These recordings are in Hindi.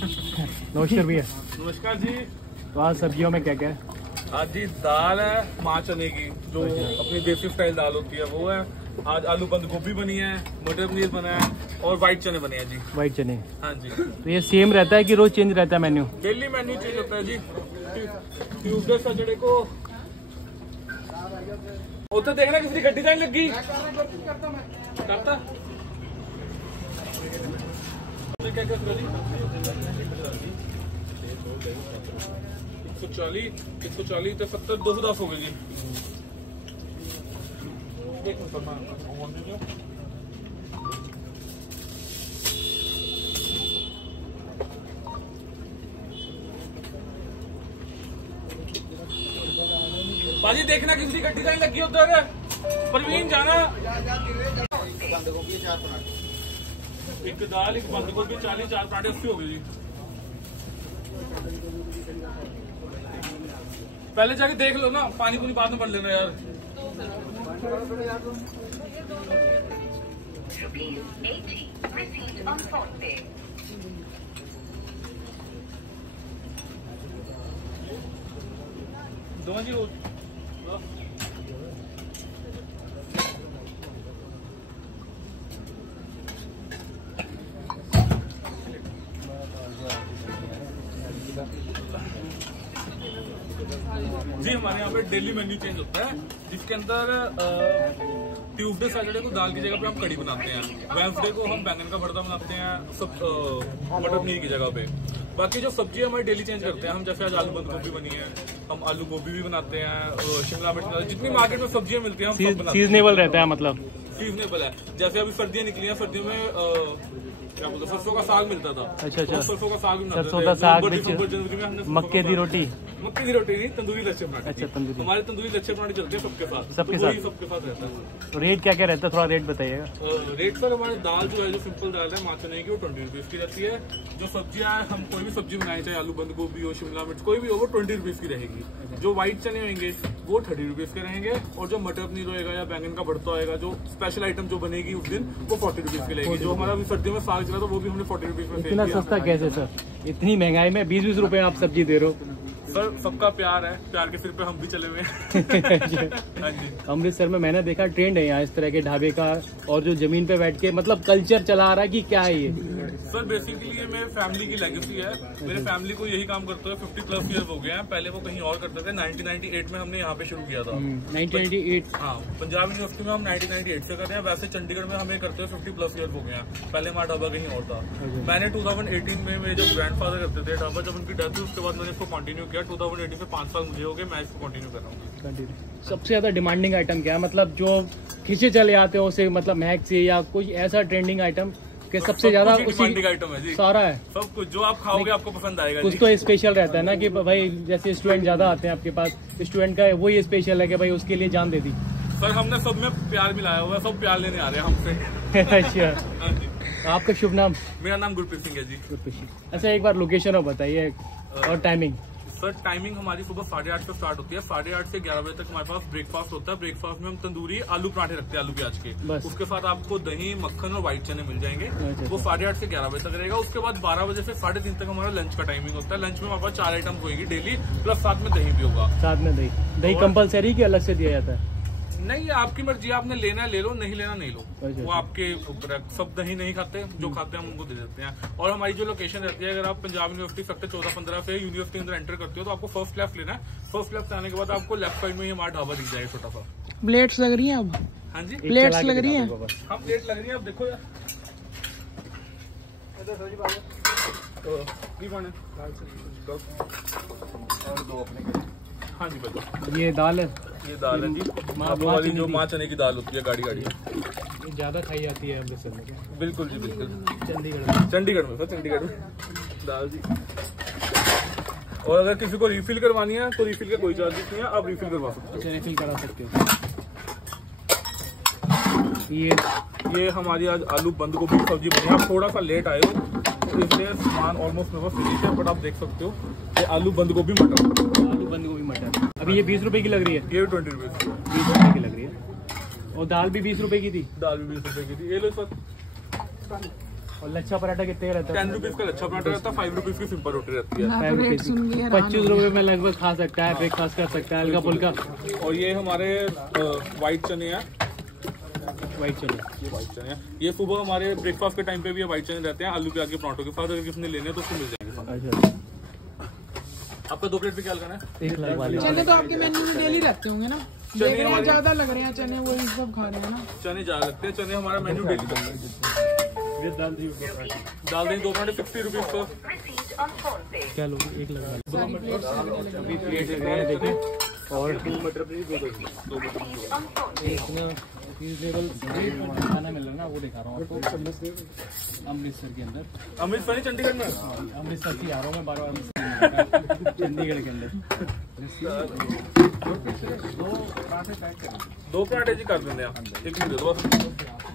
नमस्कार भैया। नमस्कार जी। तो आज सब्जियों में क्या क्या है? आज जी दाल है माँ चने की, जो अपनी देसी स्टाइल दाल होती है वो है। आज आलू बंद गोभी बनी है, मटर पनीर बना है और व्हाइट चने बने हैं जी। व्हाइट चने। हाँ जी। तो ये सेम रहता है कि रोज चेंज रहता है मेन्यू? डेली मेन्यू चेंज होता है जी। ट्यूसडे सैटरडे को उधर देखना किसी गड्डी जाने लगी करता क्या क्या 140 तो 70 210 हो गई जी। बाजी देखना किसी गड्डी जाने लगी उधर, परवीन जाना। एक दाल एक बंद गोभी 40 4 पराठे 80 हो गए जी। पहले जाके देख लो ना, पानी पूनी बाद में भर लेना यार। दो जी रोज जी। हमारे यहाँ पे डेली मेन्यू चेंज होता है, जिसके अंदर ट्यूसडे सैटरडे को दाल की जगह पे हम कड़ी बनाते हैं, वेडनेसडे को हम बैंगन का भरता बनाते हैं सब मटर पनीर की जगह पे। बाकी जो सब्जी हमारी डेली चेंज करते हैं हम, जैसे आज आलू बंद गोभी बनी है, हम आलू गोभी भी बनाते हैं, शिमला मिर्च, जितनी मार्केट में सब्जियां मिलती हैं हम सब बनाते हैं। सीजनेबल रहता है मतलब? सीजनेबल है। जैसे अभी सर्दियां निकली हैं, सर्दियों में क्या बोलते सरसों का साग मिलता था। अच्छा अच्छा। सरसों का साग भी सरसों का साग, जनवरी में हमने मक्के की रोटी। मक्की की रोटी नहीं, तंदूरी लच्छे पराठे। अच्छा तंदूरी। हमारे तंदूरी लच्छे पराठे चलते हैं सबके साथ। सबके साथ रहता है। तो रेट क्या क्या रहता है, थोड़ा रेट बताइएगा। रेट सर हमारे दाल जो है, जो सिंपल दाल है माँ चने की, वो 20 रुपीज की रहती है। जो सब्जियां है, हम कोई भी सब्जी बनाए, चाहे आलू बंद गोभी हो, शिमला मिर्च, कोई भी हो, वो 20 रुपीज की रहेगी। जो व्हाइट चने होंगे वो 30 रुपीज के रहेंगे, और जो मटर पनीर होगा या बैंगन का भरता होगा, जो स्पेशल आइटम जो बनेगी उस दिन, वो 40 रुपीज की रहेगी। जो हमारा अभी सर्दियों में साग चला था वो भी हमने 40 रुपीज में। इतना सस्ता कैसे सर? इतनी महंगाई में 20-20 रुपए आप सब्जी दे रहे हो? सर सबका प्यार है, प्यार के सिर पे हम भी चले हुए हैं। हाँ जी। अमृतसर में मैंने देखा ट्रेंड है यहाँ इस तरह के ढाबे का, और जो जमीन पे बैठ के मतलब कल्चर चला आ रहा है कि क्या है ये? सर बेसिकली ये मेरे फैमिली की लेगेसी है। मेरे फैमिली को यही काम करते हुए 50+ ईयर हो गए हैं। पहले वो कहीं और करते थे। 1998 में हमने यहाँ पे शुरू किया था। 1998? हाँ, पंजाब यूनिवर्सिटी में हम 1998 से कर रहे हैं। वैसे चंडीगढ़ में हमें करते हुए 50+ ईयर हो गए हैं। पहले हमारा ढाबा कहीं और था। मैंने 2018 में मेरे जो ग्रैंडफादर करते थे ढाबा, जब उनकी डेथ हुई उसके बाद मैंने इसको कंटिन्यू किया। 2018 में 5 साल मुझे हो गए, मैं इसको कंटिन्यू कर रहा हूँ। सबसे ज्यादा डिमांडिंग आइटम क्या है, मतलब जो खींचे चले आते हो उसे, मतलब महक से, या कुछ ऐसा ट्रेंडिंग आइटम कि सबसे ज्यादा डिमांडिंग आइटम है जी? सारा है, सब कुछ जो आप खाओगे आपको पसंद आएगा। कुछ तो स्पेशल रहता है ना कि भाई जैसे स्टूडेंट ज्यादा आते हैं आपके पास, स्टूडेंट का वही स्पेशल है कि भाई उसके लिए जान दे दी। सर हमने सब में प्यार मिलाया हुआ है, सब प्यार लेने आ रहे हैं हमसे। अच्छा। आपका शुभ नाम? मेरा नाम गुरप्रीत सिंह है जी। गुरप्रीत सिंह। अच्छा एक बार लोकेशन और बताइए और टाइमिंग। सर टाइमिंग हमारी सुबह 8:30 से स्टार्ट होती है। 8:30 से 11 बजे तक हमारे पास ब्रेकफास्ट होता है। ब्रेकफास्ट में हम तंदूरी आलू पराठे रखते हैं, आलू प्याज के। उसके साथ आपको दही, मक्खन और व्हाइट चने मिल जाएंगे। वो 8:30 से 11 बजे तक रहेगा। उसके बाद 12 बजे से 3:30 तक हमारा लंच का टाइमिंग होता है। लंच में हमारे पास 4 आइटम होगी डेली, प्लस साथ में दही भी होगा। साथ में दही कंपलसरी कि अलग से दिया जाता है? नहीं, आपकी मर्जी, आपने लेना है ले लो, नहीं लेना नहीं लो, वो आपके ऊपर है। सब दही नहीं खाते, जो खाते हैं हम उनको दे देते हैं। और हमारी जो लोकेशन रहती है, अगर आप पंजाब यूनिवर्सिटी सेक्टर 14-15 से यूनिवर्सिटी अंदर एंटर करते हो तो आपको फर्स्ट लेफ्ट लेना है। फर्स्ट लेफ्ट आने के बाद आपको लेफ्ट साइड में ही हमारा ढाबा दिख जाएगा, छोटा सा। प्लेट्स लग रही है अब? हाँ जी, प्लेट्स लग रही है। हाँ प्लेट लग रही है, अब देखो यार। और 2 अपने। हाँ जी बिल्कुल। ये दाल है? ये दाल है जी, वो वाली जो माँ चने की दाल होती है, गाड़ी गाड़ी ज्यादा खाई जाती है अमृतसर में। बिल्कुल जी बिल्कुल। चंडीगढ़ में सर, चंडीगढ़ में दाल जी। और अगर किसी को रिफिल करवानी है तो रिफिल का कोई चार्जेस नहीं है, आप रिफिल करवा सकते हो। अच्छा, रिफिल करा सकते हो। ये हमारी आज आलू बंद गोभी की सब्जी बनी है। आप थोड़ा सा लेट आए हो तो इसलिए सामान ऑलमोस्ट मेरे पास फिनिश है, बट आप देख सकते हो ये आलू बंद गोभी मटर। आलू बंद गोभी मटर अभी ये 20 रुपए की लग रही है? ये 20 रुपीज 20 रुपए की लग रही है। और दाल भी 20 रुपए की थी? दाल भी 20 रुपए की थी। ये लो सर। और लच्छा पराठा कितने का रहता है? 10 रुपीज का लच्छा पराठा रहता है, 5 रुपीज की सिंपल रोटी रहती है। 25 रुपए में लगभग खा सकता है, ब्रेकफास्ट कर सकता है हल्का फुल्का। और ये हमारे व्हाइट चने हैं, व्हाइट चने, ये व्हाइट चने हैं। ये सुबह हमारे ब्रेकफास्ट के टाइम पे भी व्हाइट चने रहते हैं, आलू प्याज के पराठों के साथ। अगर किसी ने लेने हैं तो उसको मिल जाएंगे। अच्छा, आपका 2 प्लेट पे क्या लगाना है? 1 लाख वाले चने तो आपके मेन्यू में डेली रखते होंगे ना? देख रहे हैं ज्यादा लग रहे हैं चने, वही सब खा रहे हैं ना? चने ज्यादा लगते हैं, चने हमारा मेन्यू डेली का है। दाल दही 2 पराठे 60 रुपीज का। क्या लोगे? 1 लाख प्लेट देखें। और मटर प्लीज 2 रिजनेबल खाना मिल रहा है ना, वो दिखा रहा हूँ आपको। अमृतसर के अंदर, अमृतसर नहीं, चंडीगढ़ में। अमृतसर से आ रहा हूँ मैं बार बार, चंडीगढ़ के अंदर। 2 पराठे जी कर देंगे आप, एक मिनट दो बस।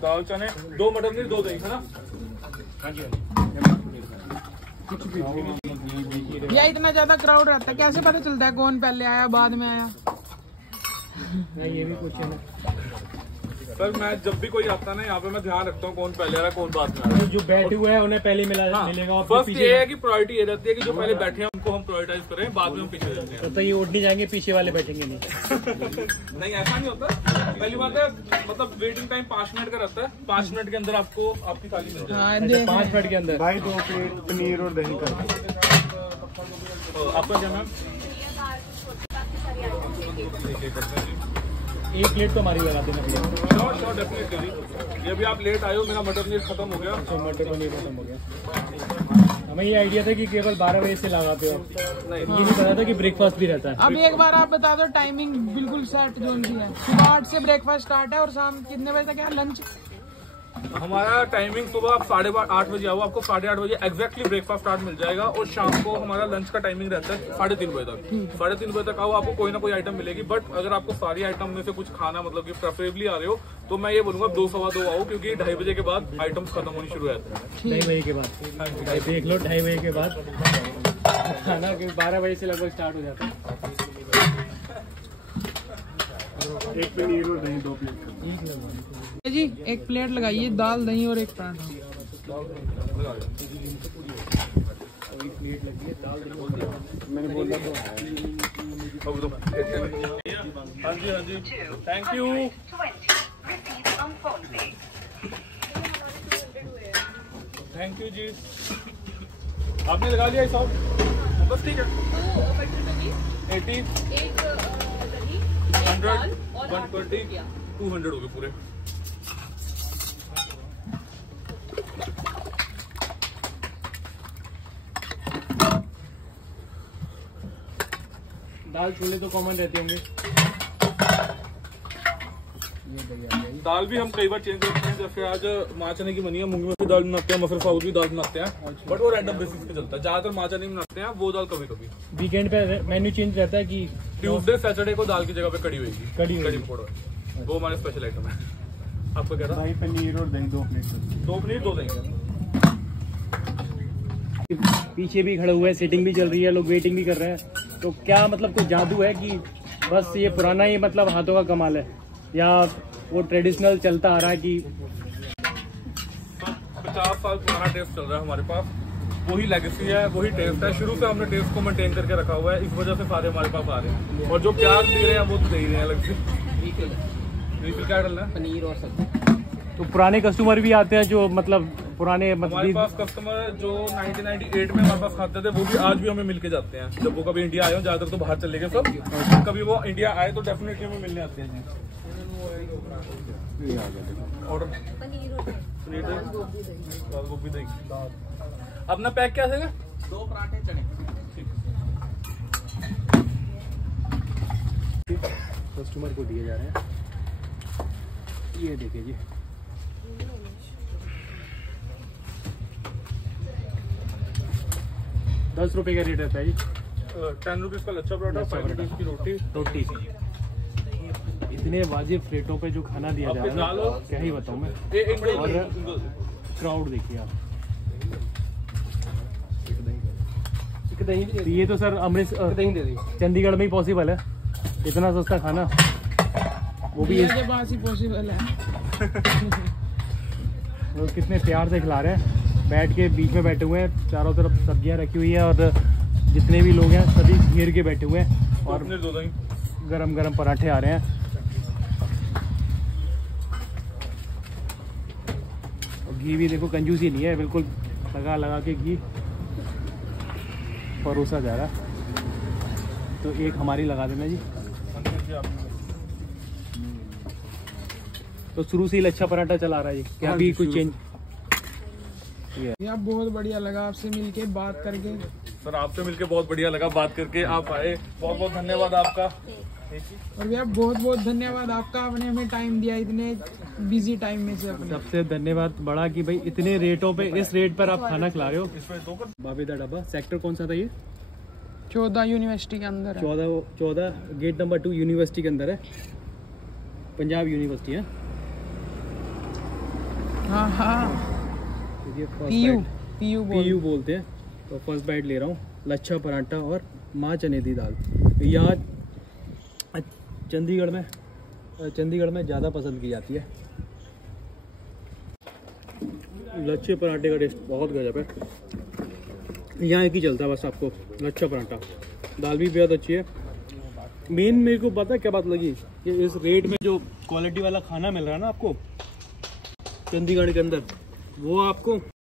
दाल चने 2 मटर पनीर 2 दही, है ना? हाँ जी। या इतना ज्यादा क्राउड रहता है, कैसे पता चलता है कौन पहले आया बाद में आया? ये भी क्वेश्चन है सर। मैं जब भी कोई आता है ना यहाँ पे, मैं ध्यान रखता हूँ कौन पहले आ रहा है कौन बाद में आ रहा है। जो बैठे हुए हैं उन्हें पहले मिलेगा। फर्स्ट ये है कि प्रायोरिटी ये रहती है कि जो पहले बैठे हैं उनको हम प्रायोरिटाइज करें, बाद में हम पीछे रहते हैं। तो ये उठ नहीं जाएंगे, पीछे वाले बैठेंगे नहीं। नहीं, ऐसा नहीं होता। पहली बात है, मतलब वेटिंग टाइम 5 मिनट का रहता है। 5 मिनट के अंदर आपको आपकी थाली मिल जाएगी। 5 मिनट के अंदर। भाई 2 प्लेट पनीर और दही का। आपका क्या मैम? 1 प्लेट तो हमारी लगा देना भैया। Sure definitely. ये भी आप लेट आए हो, मेरा मटर पनीर खत्म हो गया। मटर पनीर खत्म हो गया। हमें ये आइडिया था कि केवल 12 बजे से लगाते हो, ये नहीं पता था कि ब्रेकफास्ट भी रहता है। अब एक बार आप बता दो टाइमिंग बिल्कुल सेट जो उनकी है। सुबह 8 से ब्रेकफास्ट स्टार्ट है और शाम कितने बजे तक है लंच? हमारा टाइमिंग सुबह आप 8:30 बजे आओ, आपको 8:30 बजे एग्जैक्टली ब्रेकफास्ट स्टार्ट मिल जाएगा। और शाम को हमारा लंच का टाइमिंग रहता है 3:30 बजे तक। 3:30 बजे तक आओ, आपको कोई ना कोई आइटम मिलेगी। बट अगर आपको सारी आइटम में से कुछ खाना, मतलब कि प्रेफरेबली आ रहे हो, तो मैं ये बोलूंगा 2 सवा 2 आओ, क्योंकि 2:30 बजे के बाद आइटम्स खत्म होनी शुरू हो जाते हैं। 2:30 बजे के बाद देख लो, 2:30 बजे के बाद खाना 12 बजे से लगभग स्टार्ट हो जाता है। 1 पनीर और दही 2 प्लेट जी 1 प्लेट लगाइए, दाल दही और 1 पराठा। मैंने बोला तो। हाँ जी, हाँ जी, थैंक यू। थैंक यू जी। आपने लगा लिया सब? बस ठीक है। 80, 100, 120, 200 हो गए पूरे। दाल छोले तो कॉमन रहते होंगे। दाल भी हम कई बार चेंज करते हैं। जैसे आज माँ चने की बनी है, मूंगी मसूर दाल बनाते हैं, मसर साबुत भी दाल बनाते हैं। बट वो रैंडम बेसिस पे चलता है। ज्यादातर माँ चने बनाते हैं, वो दाल कभी कभी। वीकेंड पे मेन्यू चेंज रहता है कि ट्यूसडे सैटरडे को दाल की जगह पे कड़ी होगी, कड़ी पकौड़ा। वो हमारे स्पेशल आइटम है। आपको क्या था? भाई पनीर और दही 2 प्लेट। 2 पनीर 2 दही। पीछे भी खड़े हुए हैं, सीटिंग भी चल रही है, लोग वेटिंग भी कर रहे हैं। तो क्या मतलब कोई जादू है कि बस ये पुराना ही मतलब हाथों का कमाल है, या वो ट्रेडिशनल चलता आ रहा है कि 50 साल पुराना टेस्ट चल रहा है हमारे पास। वही लेगेसी है, वही टेस्ट है। शुरू से हमने टेस्ट को मेंटेन करके रखा हुआ है, इस वजह से सारे हमारे पास आ रहे हैं। और जो प्याज दे रहे हैं वो तो दे ही रहे हैं अलग से। रिफिल क्या डालना है? पनीर और सब्जी। तो पुराने कस्टमर भी आते हैं जो मतलब पुराने हमारे पास कस्टमर जो 1998 में हमारे पास खाते थे, वो भी आज भी हमें मिलके जाते हैं। जब वो कभी इंडिया आए हो, ज्यादातर तो बाहर चले गए सब, कभी वो इंडिया आए तो डेफिनेटली हमें मिलने आते हैं। ऑर्डर पनीर दाल गोभी दही। अपना पैक क्या है? 2 पराठे चने। कस्टमर को दिए जा रहे हैं। ये देखिए जी, ₹10 का रेट रहता है जी। 10 रुपीज का लच्छा पराठा, 5 रुपीज की रोटी। इतने वाजिब रेटों पे जो खाना दिया जा रहा है ना, क्या ही बताऊं मैं। और क्राउड देखिए आप। ये तो सर अमृतसर चंडीगढ़ में ही पॉसिबल है, इतना सस्ता खाना, वो भी के पास ही पॉसिबल है। वो कितने प्यार से खिला रहे हैं। बैठ के बीच में बैठे हुए हैं, चारों तरफ सब्जियां रखी हुई है और जितने भी लोग हैं सभी घेर के बैठे हुए हैं और गरम गरम पराठे आ रहे हैं। और घी भी देखो कंजूसी नहीं है, बिल्कुल लगा लगा के घी परोसा जा रहा है। तो एक हमारी लगा देना जी। तो शुरू से ही लच्छा पराठा चला रहा है जी, क्या भी कुछ चेंज? भैया बहुत बढ़िया लगा आपसे मिलके बात करके। सर आपसे मिलके बहुत बढ़िया लगा बात करके, आप आए, बहुत बहुत धन्यवाद आपका। और भैया बहुत बहुत धन्यवाद आपका, आपने हमें टाइम दिया इतने बिजी टाइम में से अपने। सबसे धन्यवाद बड़ा कि भाई इतने रेटों पे, इस रेट पर आप खाना खिला रहे हो। बाबेदा ढाबा, सेक्टर कौन सा था ये? 14 यूनिवर्सिटी के अंदर है। 14 गेट नंबर 2 यूनिवर्सिटी के अंदर है, पंजाब यूनिवर्सिटी है। हाँ हाँ पीयू बोलते हैं। तो फर्स्ट बाइट ले रहा हूँ, लच्छा पराठा और माँ चने की दाल। तो यहाँ चंडीगढ़ में ज़्यादा पसंद की जाती है। लच्छे पराठे का टेस्ट बहुत गजब है। यहाँ एक ही चलता है बस आपको, लच्छा पराठा। दाल भी बेहद अच्छी है। मेन मेरे को पता है क्या बात लगी कि इस रेट में जो क्वालिटी वाला खाना मिल रहा है ना आपको चंडीगढ़ के अंदर, वो आपको